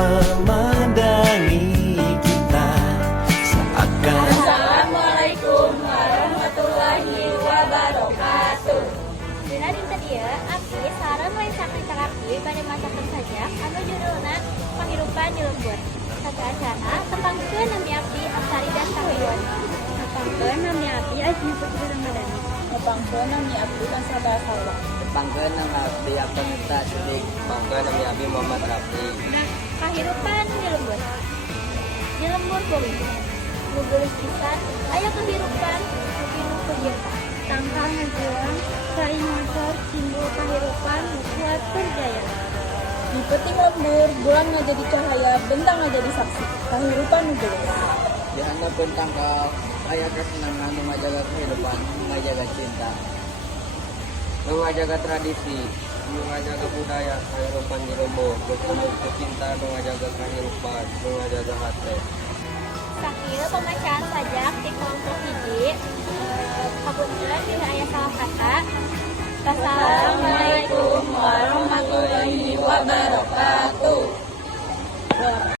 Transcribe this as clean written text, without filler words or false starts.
memandangi kita seakan. Assalamualaikum warahmatullahi wabarakatuh. Dina dinten ieu abdi sareng lain saking abdi bade macakeun saja anu judulna Panghirupan di Lembur. Sajaana tepangkeun nami abdi Astari dan Tahliwan. Tepangkeun nami abdi Azmi Putri Ramadhani. Nepangkeun nami abdi Nasabah Salwa. Pangkeun nami abdi Abdul Sidik. Pangkeun nami abdi Muhammad Rafi. Kahirupan di Lembur. Di Lembur bumi. Nugelis pisan aya kehirupan nu kujirta. Tangkal ngajuang saing motor simbol kahirupan kuat berjaya. Di peting lembur, bulan ngajadi cahaya, bentang ngajadi saksi. Kahirupan nugelis. Di handapkeun tangkal aya kesenangan nu ngajaga kehidupan, nu ngajaga cinta. Nu ngajaga tradisi, nu ngajaga budaya kahirupan di lembur. Bertemu cinta nu ngajaga kahirupan, nu ngajaga hate. Sakieu pembacaan sajak di kelompok hiji. Kapunten bila aya salah kata. Wassalamualaikum